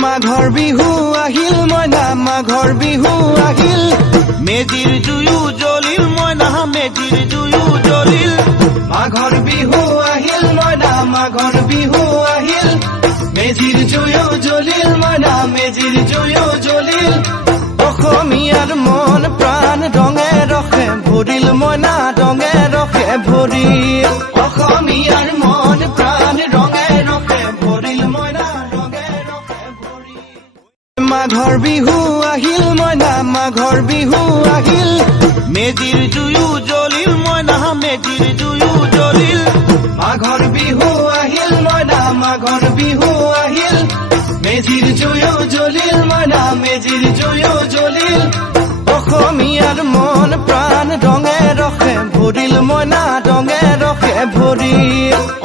মাঘৰ বিহু আহিল মইনা মাঘৰ বিহু আহিল মেজিৰ জুয়ো জ্বলিল মইনা মেজিৰ জুয়ো জ্বলিল মাঘৰ বিহু আহিল মইনা মাঘৰ বিহু আহিল মেজিৰ জুয়ো জ্বলিল মইনা মেজিৰ জুয়ো জ্বলিল অসমীয়াৰ মন প্ৰাণ ৰঙে ৰসে ভৰিল মইনা ৰঙে ৰসে ভৰিল অসমীয়াৰ মন প্ৰাণ ৰঙে ৰসে ভৰিল মইনা ৰঙে ৰসে ভৰিল মাঘৰ বিহু আহিল মইনা মাঘৰ বিহু আহিল মেজিৰ জুয়ো জ্বলিল মইনা মেজিৰ জুয়ো জ্বলিল মাঘৰ বিহু আহিল মইনা মাঘৰ বিহু আহিল মেজিৰ জুয়ো জ্বলিল মইনা মেজিৰ জুয়ো জ্বলিল অসমীয়াৰ মন প্ৰাণ ৰঙে ৰসে ভৰিল মইনা ৰঙে ৰসে ভৰিল